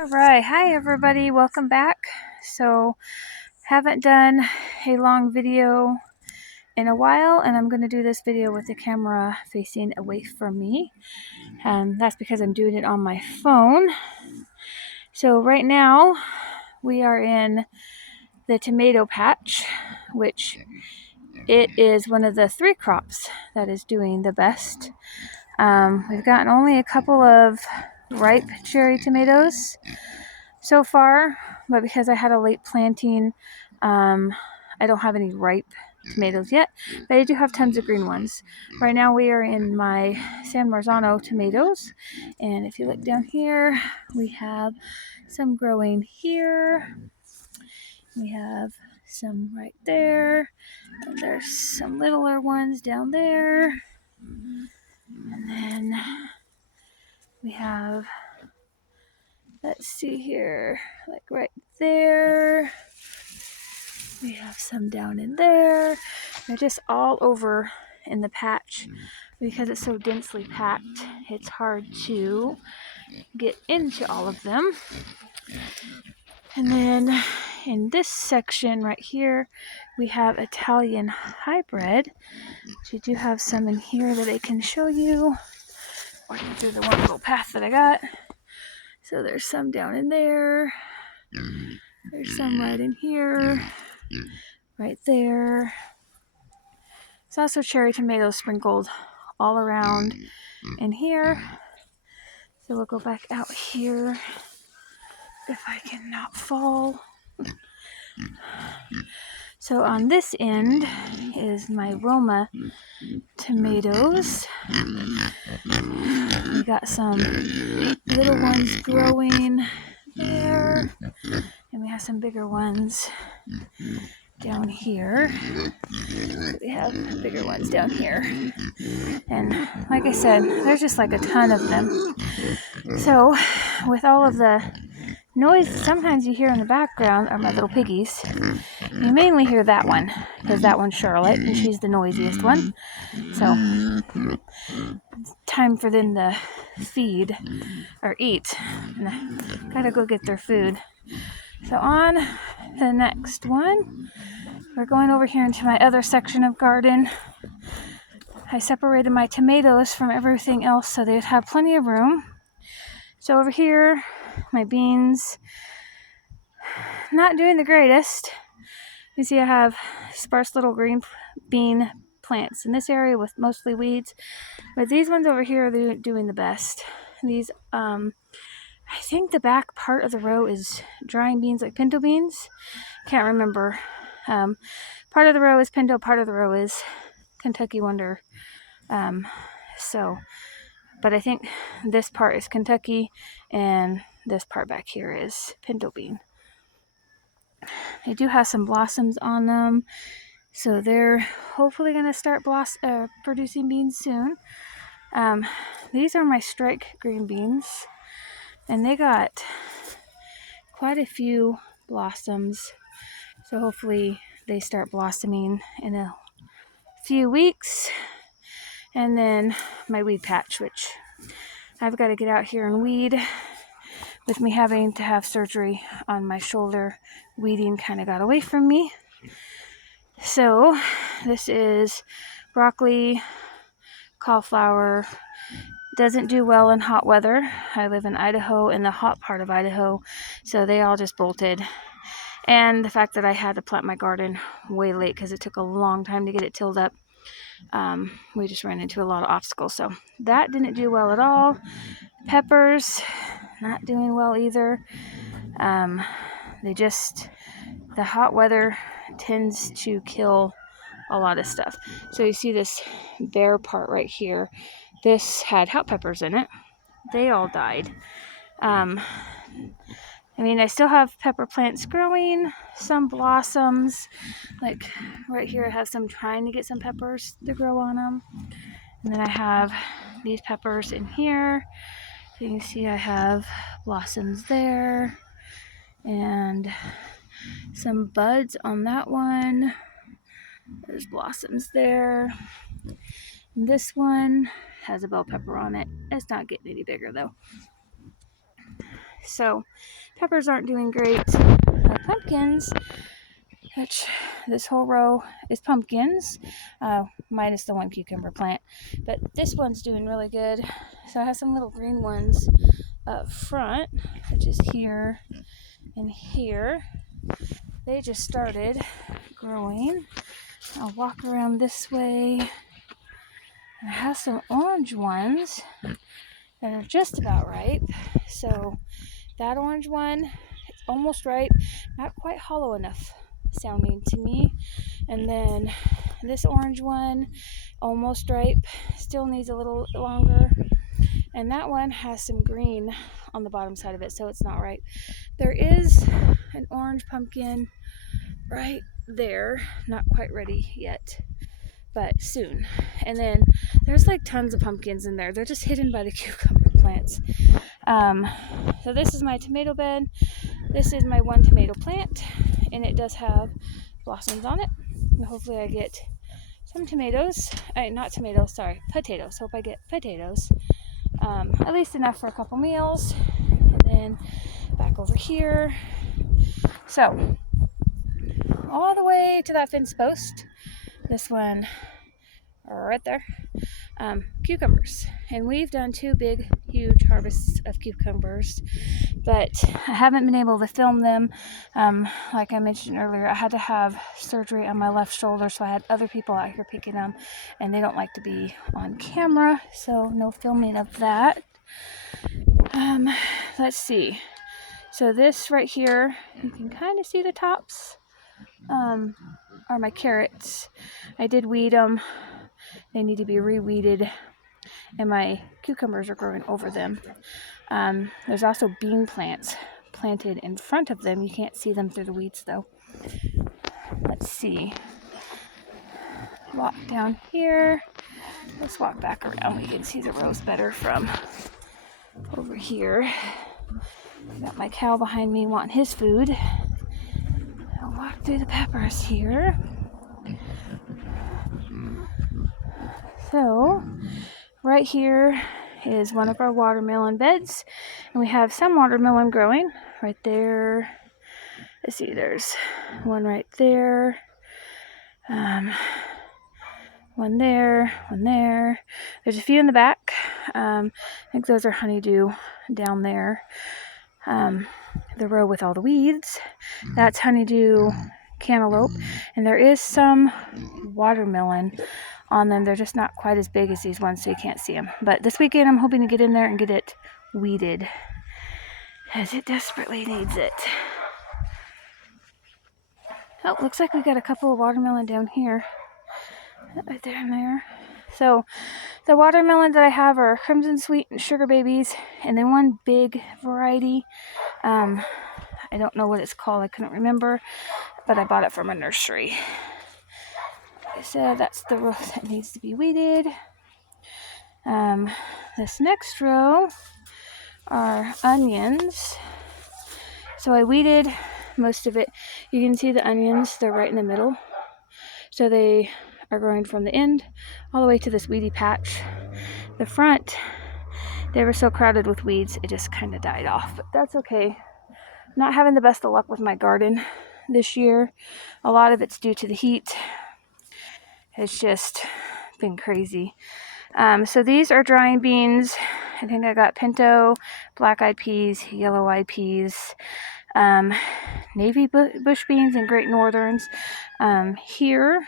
Alright, hi everybody, welcome back. So, haven't done a long video in a while, and I'm going to do this video with the camera facing away from me. That's because I'm doing it on my phone. So right now, we are in the tomato patch, which it is one of the 3 crops that is doing the best. We've gotten only a couple of ripe cherry tomatoes so far, but because I had a late planting, I don't have any ripe tomatoes yet, but I do have tons of green ones. Right now we are in my San Marzano tomatoes, and if you look down here, we have some growing here. We have some right there, and there's some littler ones down there, and then we have, let's see here, like right there. We have some down in there. They're just all over in the patch because it's so densely packed. It's hard to get into all of them. And then in this section right here, we have Italian hybrid. We do have some in here that I can show you. Walking through the one little path that I got. So there's some down in there. There's some right in here. Right there. There's also cherry tomatoes sprinkled all around in here. So we'll go back out here if I can not fall. So on this end is my Roma tomatoes. We got some little ones growing there, and we have some bigger ones down here. We have bigger ones down here. And like I said, there's just like a ton of them. So with all of the noise sometimes you hear in the background are my little piggies. You mainly hear that one because that one's Charlotte and she's the noisiest one. So time for them to feed or eat, and I gotta go get their food. So on the next one, we're going over here into my other section of garden. I separated my tomatoes from everything else so they'd have plenty of room. So over here, my beans, not doing the greatest. You see I have sparse little green bean plants in this area with mostly weeds, but these ones over here are doing the best. These, I think the back part of the row is drying beans, like pinto beans. Can't remember. Part of the row is pinto, part of the row is Kentucky Wonder. But I think this part is Kentucky, and this part back here is pinto bean. They do have some blossoms on them, so they're hopefully going to start producing beans soon. These are my strike green beans, and they got quite a few blossoms, so hopefully they start blossoming in a few weeks. And then my weed patch, which I've got to get out here and weed. With me having to have surgery on my shoulder, weeding kind of got away from me. So this is broccoli, cauliflower. Doesn't do well in hot weather. I live in Idaho, in the hot part of Idaho, so they all just bolted. And the fact that I had to plant my garden way late because it took a long time to get it tilled up. We just ran into a lot of obstacles, so that didn't do well at all. Peppers, not doing well either. The hot weather tends to kill a lot of stuff. So you see this bare part right here. This had hot peppers in it. They all died. I still have pepper plants growing, some blossoms. Like right here, I have some trying to get some peppers to grow on them. And then I have these peppers in here. So you can see I have blossoms there. And some buds on that one. There's blossoms there. And this one has a bell pepper on it. It's not getting any bigger though. So peppers aren't doing great. Pumpkins, which this whole row is pumpkins, minus the one cucumber plant, but this one's doing really good. So I have some little green ones up front, which is here and here. They just started growing. I'll walk around this way. I have some orange ones that are just about ripe. So that orange one, it's almost ripe, not quite hollow enough sounding to me. And then this orange one, almost ripe, still needs a little longer. And that one has some green on the bottom side of it, so it's not ripe. There is an orange pumpkin right there, not quite ready yet, but soon. And then there's like tons of pumpkins in there. They're just hidden by the cucumber plants. So this is my tomato bed. This is my one tomato plant, and it does have blossoms on it. And hopefully I get some tomatoes. Not tomatoes, sorry, potatoes. Hope I get potatoes. At least enough for a couple meals. And then back over here. So all the way to that fence post. This one right there. Cucumbers. And we've done 2 big, huge harvests of cucumbers, but I haven't been able to film them. Like I mentioned earlier, I had to have surgery on my left shoulder, so I had other people out here picking them, and they don't like to be on camera, so no filming of that. Let's see. So this right here, you can kind of see the tops, are my carrots. I did weed them. They need to be re-weeded, and my cucumbers are growing over them. There's also bean plants planted in front of them. You can't see them through the weeds though. Let's see. Walk down here. Let's walk back around. We can see the rows better from over here. Got my cow behind me wanting his food. I'll walk through the peppers here. So right here is one of our watermelon beds, and we have some watermelon growing right there. Let's see, there's one right there, one there, one there. There's a few in the back. I think those are honeydew down there. The row with all the weeds, that's honeydew cantaloupe, and there is some watermelon on them. They're just not quite as big as these ones, so you can't see them. But this weekend I'm hoping to get in there and get it weeded, as it desperately needs it. Oh, looks like we got a couple of watermelon down here. Right there and there. So the watermelon that I have are Crimson Sweet and Sugar Babies, and then one big variety. I don't know what it's called. I couldn't remember, but I bought it from a nursery. So that's the row that needs to be weeded. This next row are onions. So I weeded most of it. You can see the onions, they're right in the middle. So they are growing from the end all the way to this weedy patch. The front, they were so crowded with weeds, it just kind of died off, but that's okay. Not having the best of luck with my garden this year. A lot of it's due to the heat. It's just been crazy. So these are drying beans. I think I got pinto, black-eyed peas, yellow-eyed peas, navy bush beans, and great northerns. Here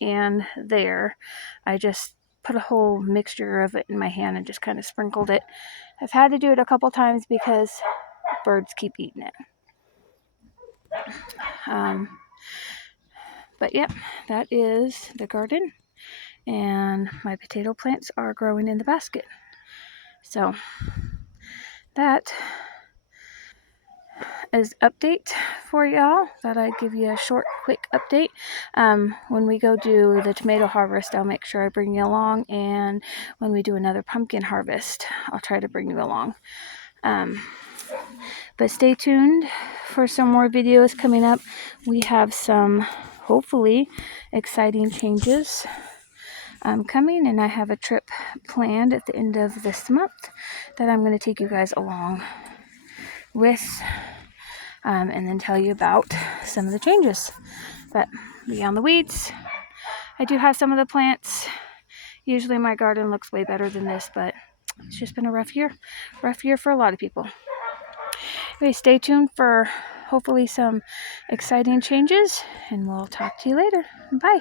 and there, I just put a whole mixture of it in my hand and just kind of sprinkled it. I've had to do it a couple times because birds keep eating it. But yep, that is the garden, and my potato plants are growing in the basket. So that is update for y'all. Thought I'd give you a short, quick update. When we go do the tomato harvest, I'll make sure I bring you along, and when we do another pumpkin harvest, I'll try to bring you along. But stay tuned for some more videos coming up. We have some, hopefully, exciting changes coming, and I have a trip planned at the end of this month that I'm going to take you guys along with and then tell you about some of the changes. But beyond the weeds, I do have some of the plants. Usually my garden looks way better than this, but it's just been a rough year for a lot of people. Anyway, stay tuned for hopefully some exciting changes, and we'll talk to you later. Bye.